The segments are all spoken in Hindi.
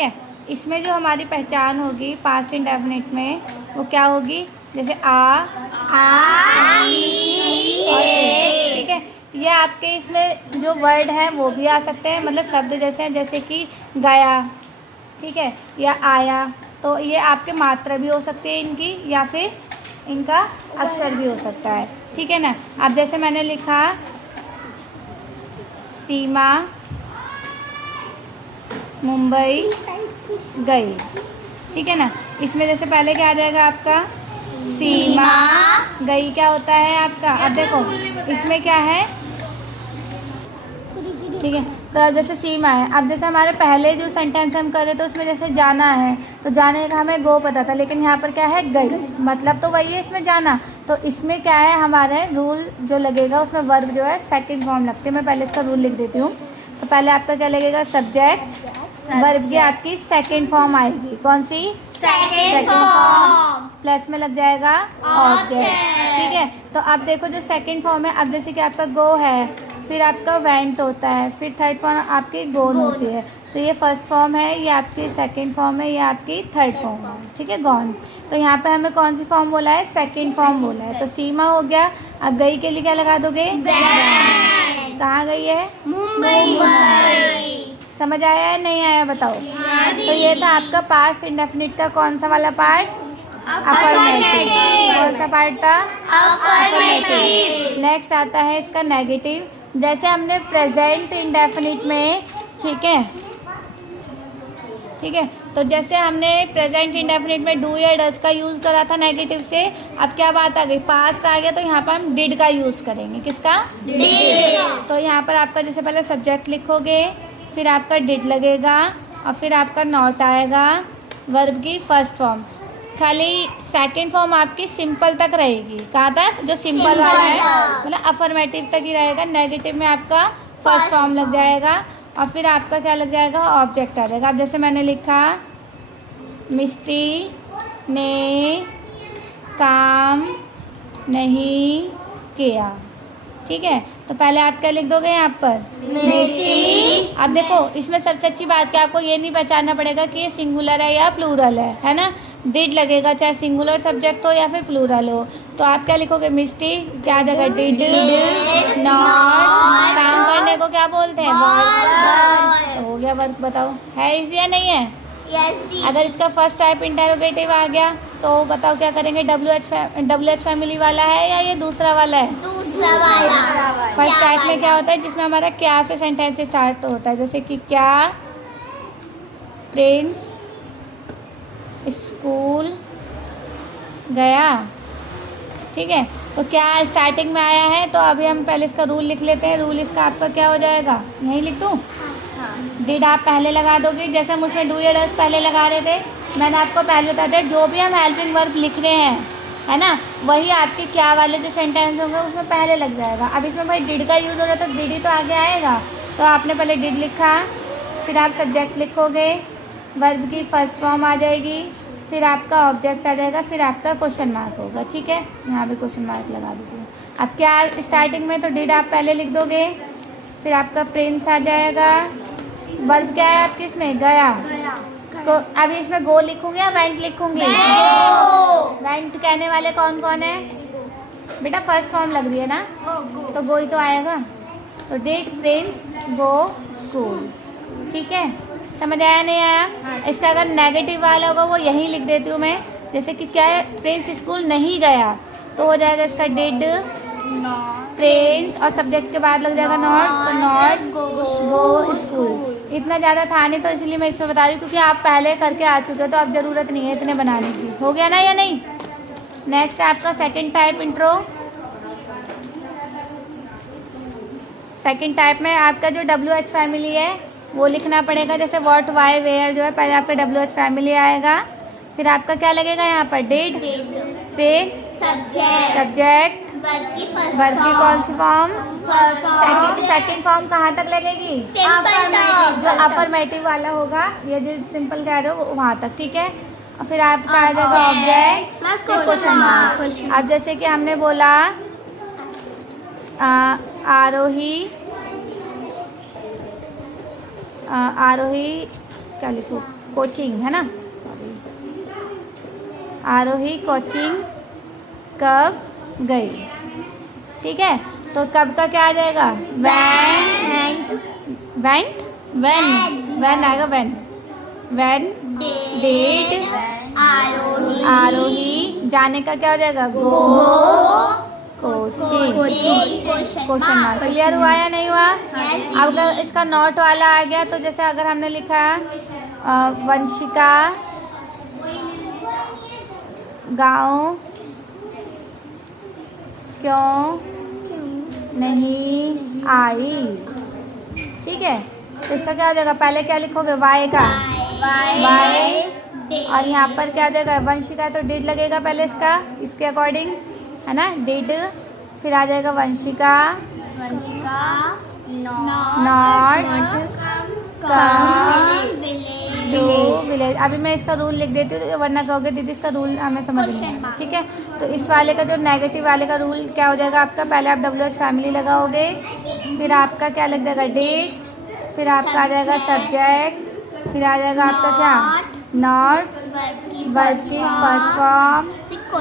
है। इसमें जो हमारी पहचान होगी पास्ट इंडेफिनिट में वो क्या होगी, जैसे आ, ठीक है। ये आपके इसमें जो वर्ड है वो भी आ सकते हैं, मतलब शब्द जैसे हैं, जैसे कि गया, ठीक है, या आया। तो ये आपके मात्रा भी हो सकती है इनकी, या फिर इनका अक्षर भी हो सकता है, ठीक है ना। अब जैसे मैंने लिखा सीमा मुंबई गई, ठीक है ना। इसमें जैसे पहले क्या आ जाएगा आपका, सीमा गई क्या होता है आपका। अब देखो इसमें क्या है, ठीक है। तो अब जैसे सीमा है, अब जैसे हमारे पहले जो सेंटेंस हम कर रहे थे उसमें जैसे जाना है, तो जाने का हमें गो पता था, लेकिन यहाँ पर क्या है गई, मतलब तो वही है इसमें जाना। तो इसमें क्या है हमारे रूल जो लगेगा, उसमें वर्ब जो है सेकंड फॉर्म लगते हैं। मैं पहले इसका रूल लिख देती हूँ। तो पहले आपका क्या लगेगा, सब्जेक्ट, वर्ब की आपकी सेकंड फॉर्म आएगी, कौन सी, सेकंड फॉर्म, प्लस में लग जाएगा ऑब्जेक्ट, ठीक है। तो अब देखो जो सेकंड फॉर्म है, अब जैसे कि आपका गो है, फिर आपका वेंट होता है, फिर थर्ड फॉर्म आपकी गोन होती है। तो ये फर्स्ट फॉर्म है, ये आपकी सेकंड फॉर्म है, ये आपकी थर्ड फॉर्म है, ठीक है, गॉन। तो यहाँ पे हमें कौन सी फॉर्म बोला है, सेकंड फॉर्म बोला है। तो सीमा हो गया। अब गई के लिए क्या लगा दोगे, कहाँ गई है, मुंबई। समझ आया है नहीं आया बताओ। तो ये था आपका पास्ट इंडेफिनिट का कौन सा वाला पार्ट, अफर्मेटिव। कौन सा पार्ट था, अफर्मेटिव। नेक्स्ट आता है इसका नेगेटिव। जैसे हमने प्रेजेंट इंडेफिनिट में, ठीक है, ठीक है, तो जैसे हमने प्रेजेंट इंडेफिनिट में डू या डज का यूज़ करा था नेगेटिव से, अब क्या बात आ गई, पास्ट आ गया, तो यहाँ पर हम डिड का यूज़ करेंगे, किसका, डिड। तो यहाँ पर आपका जैसे पहले सब्जेक्ट लिखोगे, फिर आपका डिड लगेगा, और फिर आपका नॉट आएगा, वर्ब की फर्स्ट फॉर्म। खाली सेकंड फॉर्म आपकी सिंपल तक रहेगी, कहाँ तक, जो सिंपल वाला है, मतलब अफर्मेटिव तक ही रहेगा। नेगेटिव में आपका फर्स्ट फॉर्म लग जाएगा, और फिर आपका क्या लग जाएगा, ऑब्जेक्ट आ जाएगा। अब जैसे मैंने लिखा मिस्टी ने काम नहीं किया, ठीक है। तो पहले आप क्या लिख दोगे यहाँ पर, मिस्टी। अब देखो इसमें सबसे अच्छी बात क्या, आपको ये नहीं पहचानना पड़ेगा कि ये सिंगुलर है या प्लूरल है ना। डिड लगेगा, चाहे सिंगुलर सब्जेक्ट हो या फिर प्लूरल हो। तो आप क्या लिखोगे, मिस्टी क्या जगह, डिड, नॉट, काम करने को क्या बोलते हैं, वर्क। तो हो गया वर्क, बताओ है इजी या नहीं है। यस। अगर इसका फर्स्ट टाइप इंटेरोगेटिव आ गया तो बताओ क्या करेंगे, डब्ल्यू एच फैमिली वाला है या ये दूसरा वाला है, दूसरा वाला। फर्स्ट टाइप में क्या होता है, जिसमें हमारा क्या से सेंटेंस स्टार्ट होता है, जैसे कि क्या प्रिंस स्कूल गया, ठीक है। तो क्या स्टार्टिंग में आया है, तो अभी हम पहले इसका रूल लिख लेते हैं। रूल इसका आपका क्या हो जाएगा, यहीं लिख दूँ, डिड आप पहले लगा दोगे, जैसे हम उसमें डू या डज पहले लगा रहे थे। मैंने आपको पहले बता दिया, जो भी हम हेल्पिंग वर्ब लिख रहे हैं, है ना, वही आपके क्या वाले जो सेंटेंस होंगे उसमें पहले लग जाएगा। अब इसमें भाई डिड का यूज़ हो रहा है तो डिड ही तो आगे आएगा। तो आपने पहले डिड लिखा, फिर आप सब्जेक्ट लिखोगे, वर्ब की फर्स्ट फॉर्म आ जाएगी, फिर आपका ऑब्जेक्ट आ जाएगा, फिर आपका क्वेश्चन मार्क होगा, ठीक है। यहाँ भी क्वेश्चन मार्क लगा देती हूँ। अब क्या स्टार्टिंग में तो डिड आप पहले लिख दोगे, फिर आपका प्रिंस आ जाएगा, वर्ब क्या है आपकी इसमें, गया। तो अभी इसमें गो लिखूंगी या वेंट लिखूंगी, वेंट कहने वाले कौन कौन है बेटा, फर्स्ट फॉर्म लग रही है ना, तो गो ही तो आएगा। तो डिड प्रिंस गो स्कूल, ठीक है, समझ आया नहीं आया। इसका अगर नेगेटिव वाला होगा वो यहीं लिख देती हूँ मैं, जैसे कि क्या है, प्रिंस स्कूल नहीं गया, तो हो जाएगा इसका डिड प्रिंस, और सब्जेक्ट के बाद लग जाएगा नॉट, तो नॉट गो स्कूल। इतना ज़्यादा था नहीं, तो इसलिए मैं इसमें बता रही हूँ, क्योंकि आप पहले करके आ चुके हो, तो अब ज़रूरत नहीं है इतने बनाने की। हो गया ना या नहीं। नेक्स्ट आपका second type intro. Second type में आपका जो डब्ल्यू एच फैमिली है वो लिखना पड़ेगा, जैसे व्हाट वाई वेयर जो है, पहले आपका डब्ल्यू एच फैमिली आएगा, फिर आपका क्या लगेगा यहाँ पर, डिड, फिर सब्जेक्ट, वर्ब की कौन सी फॉर्म, सेकंड फॉर्म कहाँ तक लगेगी, जो अफर्मेटिव वाला होगा, ये जो सिंपल कह रहे हो वहाँ तक, ठीक है। और फिर आपका आ जाएगा ऑब्जेक्ट, क्वेश्चन मार्क। अब जैसे कि हमने बोला आरोही क्या लिखूँ, कोचिंग है ना, सॉरी, आरोही कोचिंग कब गई। ठीक है, तो कब का क्या आ जाएगा? Went. वेंट, वैन आएगा, वैन डिड आरोही. आरोही जाने का क्या हो जाएगा? गो कोचिंग। Question mark. क्लियर हुआ या नहीं हुआ? Yes. अब अगर इसका नॉट वाला आ गया तो जैसे अगर हमने लिखा वंशिका गाँव क्यों नहीं आई। ठीक है, तो इसका क्या हो जाएगा? पहले क्या लिखोगे? वाई का वाई, और यहाँ पर क्या हो जाएगा? वंशिका, तो डिड लगेगा पहले इसके अकॉर्डिंग, है ना, डिड। फिर आ जाएगा वंशिका नॉट टू विलेज। अभी मैं इसका रूल लिख देती हूँ, वरना कहोगे दीदी इसका रूल हमें समझ नहीं आया। ठीक है, तो इस वाले का जो नेगेटिव वाले का रूल क्या हो जाएगा आपका? पहले आप WH फैमिली लगाओगे, फिर आपका क्या लग जाएगा? डेट, फिर आपका आ जाएगा सब्जेक्ट, फिर आ जाएगा आपका क्या? नॉट, वर्ब की फर्स्ट फॉर्म,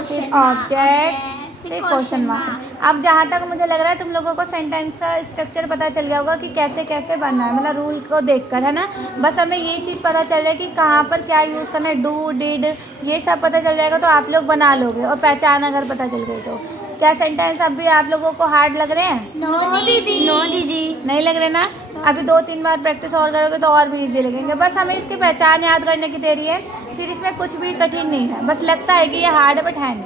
फिर ऑब्जेक्ट, फिर क्वेश्चन मार्क। अब जहाँ तक मुझे लग रहा है तुम लोगों को सेंटेंस का स्ट्रक्चर पता चल गया होगा कि कैसे कैसे बनना है, मतलब रूल को देखकर, है ना। बस हमें ये चीज़ पता चल जाए कि कहाँ पर क्या यूज़ करना है, डू डिड, ये सब पता चल जाएगा तो आप लोग बना लोगे। और पहचान अगर पता चल गई तो क्या सेंटेंस अब भी आप लोगों को हार्ड लग रहे हैं? नो दीदी नहीं लग रहे ना? अभी 2-3 बार प्रैक्टिस और करोगे तो और भी इजी लगेंगे। बस हमें इसकी पहचान याद करने की देरी है, फिर इसमें कुछ भी कठिन नहीं है। बस लगता है कि ये हार्ड है बट है नहीं।